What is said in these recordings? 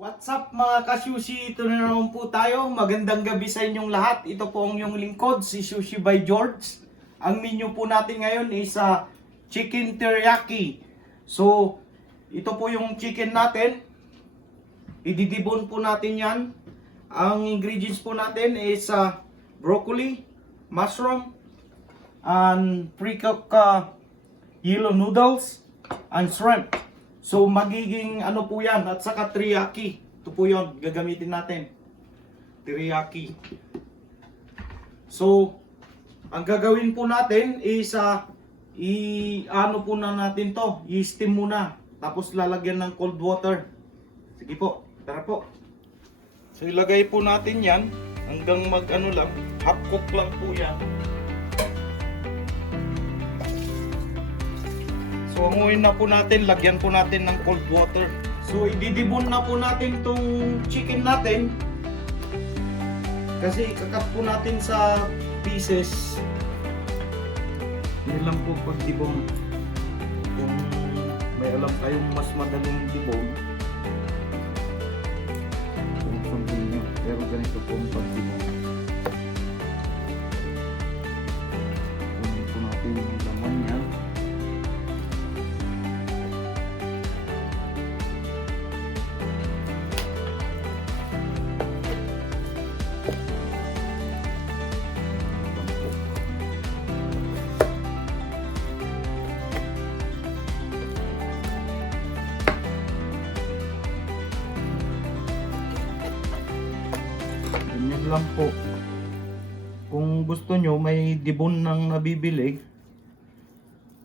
What's up mga ka-sushi? Ito na naman po tayo. Magandang gabi sa inyong lahat. Ito po ang inyong lingkod, si Sushibyjeorge. Ang menu po natin ngayon is chicken teriyaki. So, ito po yung chicken natin. Ididibon po natin yan. Ang ingredients po natin is broccoli, mushroom, and pre-cooked yellow noodles, and shrimp. So magiging ano po yan, at saka teriyaki. Ito po yun, gagamitin natin. Teriyaki. So, ang gagawin po natin is i-ano po na natin to, i-steam muna. Tapos lalagyan ng cold water. Sige po, tara po. So ilagay po natin yan hanggang mag-ano lang, half cook lang po yan. So anguin na po natin, lagyan po natin ng cold water. So ididibon na po natin tong chicken natin. Kasi ikakat po natin sa pieces. Hindi lang po pagdibon. Kung may alam kayong mas madaling dibon, kung sabihin nyo. Pero ganito po ang pagdibon. Kunin po natin yung laman yan. Ganyan lang po. Kung gusto nyo, may dibon nang nabibili.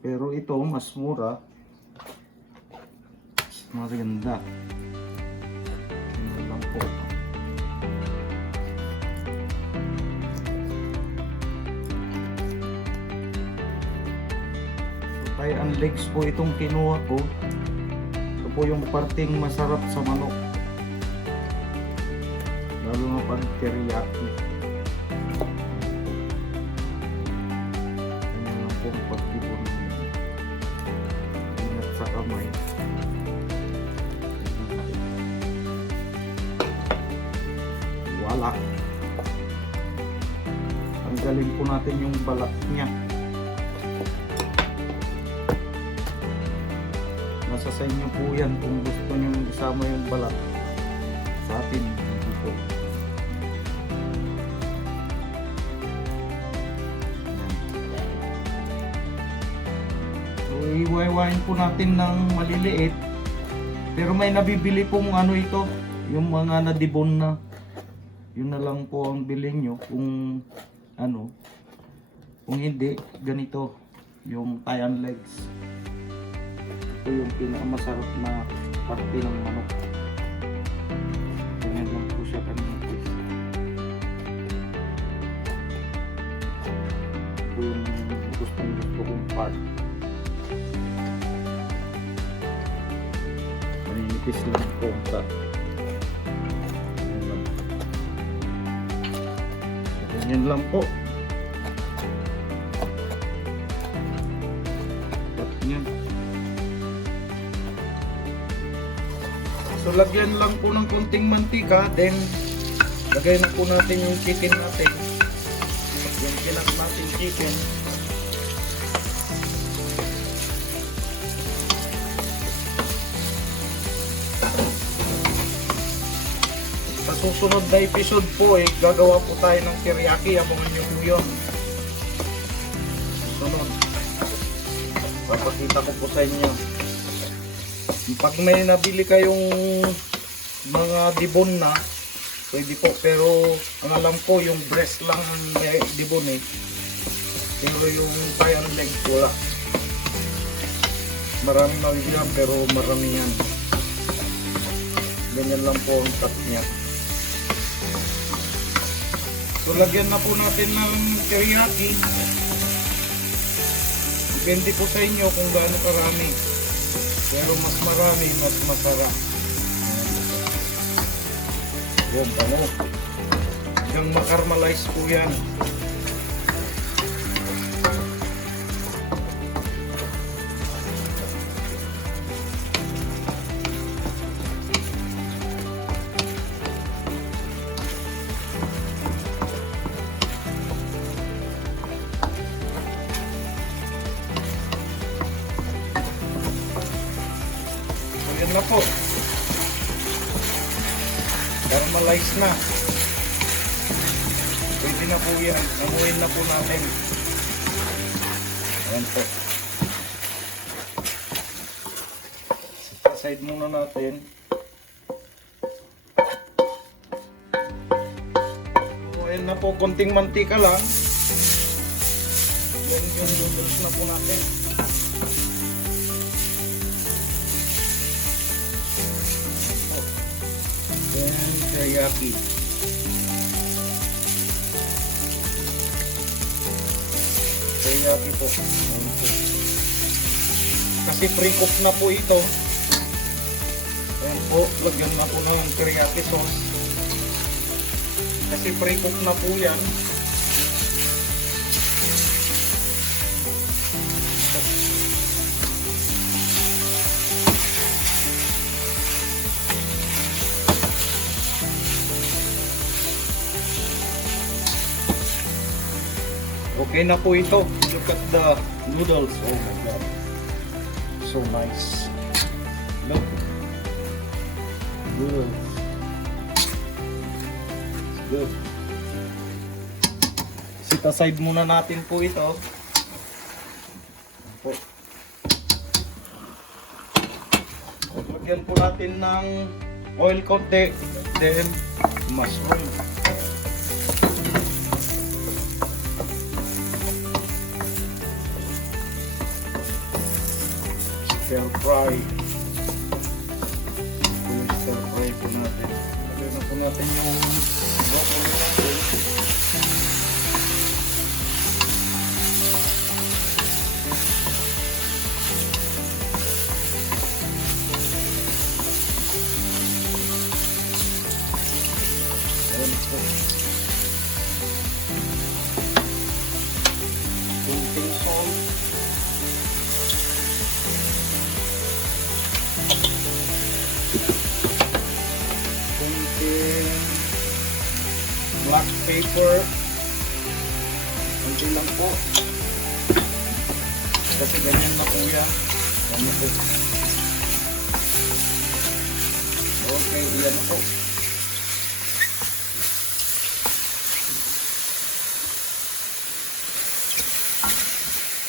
Pero ito, mas mura. Mas maganda. Ganyan lang po. So, kaya ang legs po itong kinuha ko. Ito po yung parting masarap sa manok. Lalo na pag teriyaki. Ganyan lang po ang pagtibon niya. Ingat sa kamay. Wala. Tanggalin po natin yung balat niya. Nasa sa inyo po yan kung gusto nyo isama yung balat. Sa atin, hindi po. Iwain po natin ng maliliit, pero may nabibili pong ano ito, yung mga nadibon na. Yun na lang po ang bilhin nyo kung ano. Kung hindi, ganito yung thigh and legs. Ito yung pinakamasarap na parte ng manok. Ganyan lang po siya kanipis. Ito yung gusto kong part. Manipis lang po sa ganyan lang po. Ganyan. So lagyan lang po ng konting mantika, then lagay na po natin yung chicken natin. Yung kinang natin chicken. Sa susunod na episode po gagawa po tayo ng teriyaki. Abangan nyo po yun. Susunod. Papakita ko po sa inyo. Pag may nabili kayong mga dibon na, pwede po. Pero ang alam ko yung breast lang ang may dibon Pero yung thigh and leg wala. Maraming mabibilang pero marami yan. Ganyan lang po ang cut niya. So lagyan na po natin ng teriyaki. Depende po sa inyo kung gaano karami. Pero mas marami, mas masarap. Yan, tamo. Hanggang makarmalize po yan. po. Caramelize na. Pwede na po yan. Amuin na po natin. Ayan po. Side muna natin. So, ayan na po. Konting mantika lang. Yan yung noodles na po natin. Then, teriyaki. Teriyaki po. Kasi pre-cook na po ito. Ayan po, lagyan na po ng teriyaki sauce. Kasi pre-cook na po yan. Okay na po ito. Look at the noodles. Oh my god. So nice. Look. Noodles. It's good. Sit aside muna natin po ito. Po. Lagyan po natin ng oil konti. Then mushroom. Stir fry. Stir fry po natin. Lagyan na po natin yung broccoli natin. Ayan po. Kunting salt. Black pepper. Kunti lang po. Kasi ganyan na po yan. Okay, iyan na po.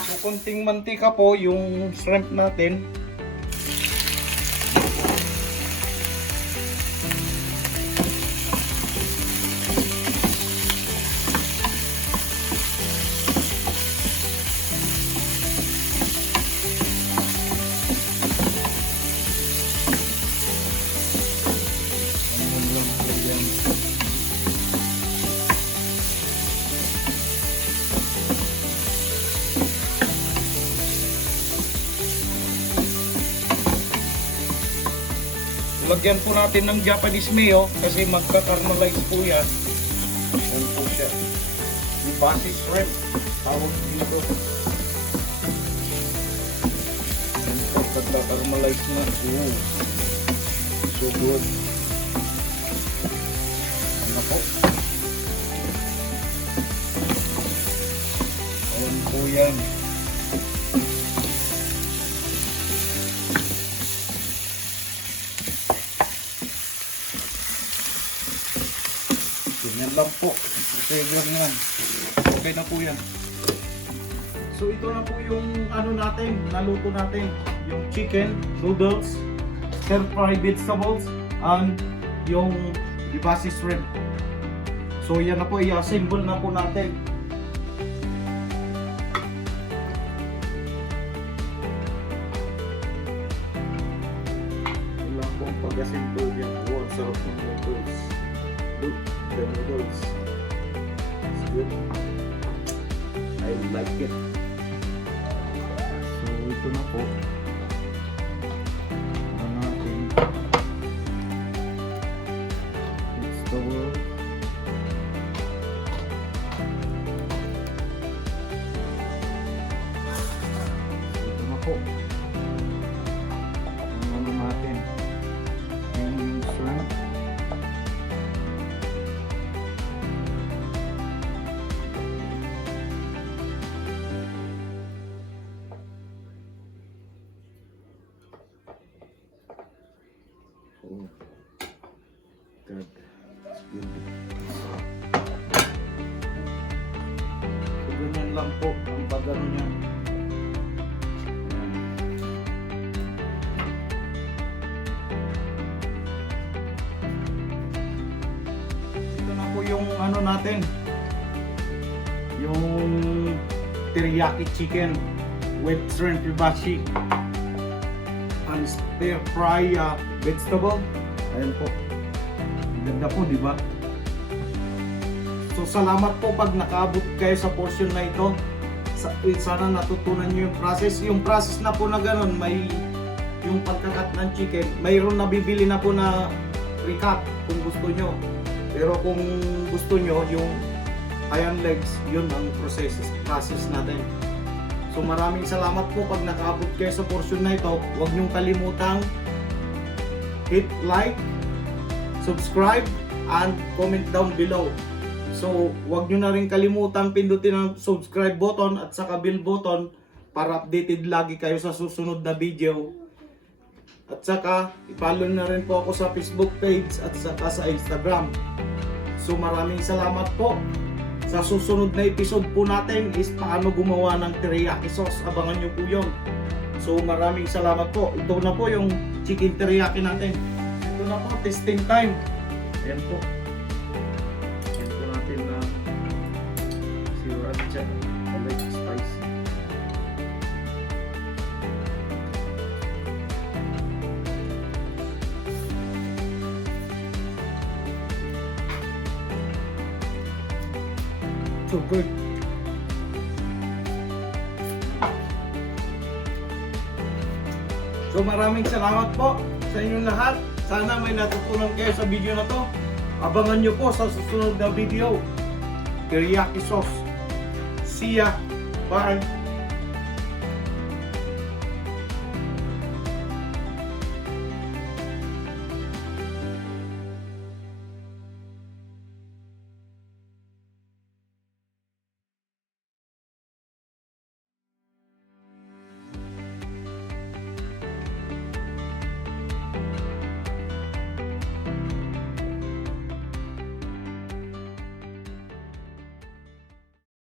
So, kunting mantika po yung shrimp natin. Lagyan po natin ng Japanese mayo kasi magka-caramelize po yan. Yan po siya. Hibachi shrimp. Tawag dito. Yan po, magka-caramelize na. Ooh. So good. Ano po? Ayan po yan. Yan lang po. Flavor yan. Okay na po yan. So ito na po yung ano natin, naluto natin. Yung chicken, noodles, stir-fried vegetables, and yung hibachi shrimp. So yan na po, i-assemble na po natin. Yan lang po ang pag-assemble yan. Oh, ang sarap ng noodles. Look, the noodles. It's good. I like it. So ito na po. Ano natin? It's the world. So ito na po. Ano natin? Yung shrimp. lang po ang pagano niya. Ito na po yung ano natin, yung teriyaki chicken with shrimp hibachi and stir fry vegetable. Ayan po. Ganda po, di ba? So salamat po pag nakaabot kayo sa portion na ito. Sana natutunan nyo yung process. Yung process na po na ganun, may yung pagkakat ng chicken, mayroon na bibili na po na pre-cut kung gusto nyo. Pero kung gusto nyo, yung iron legs, yun ang process natin. So maraming salamat po pag nakaabot kayo sa portion na ito. Huwag nyong kalimutang hit like, subscribe, and comment down below. So huwag nyo na rin kalimutang pindutin ang subscribe button at saka bell button para updated lagi kayo sa susunod na video. At saka i-follow na rin po ako sa Facebook page at saka sa Instagram. So maraming salamat po. Sa susunod na episode po natin is paano gumawa ng teriyaki sauce. Abangan nyo po yun. So maraming salamat po. Ito na po yung chicken teriyaki natin. Ito na po, testing time. Ayan po. Ayan po natin na sriracha. I like spicy. So good. So maraming salamat po sa inyong lahat. Sana may natutunan kayo sa video na to. Abangan nyo po sa susunod na video. Teriyaki sauce. See ya. Bye.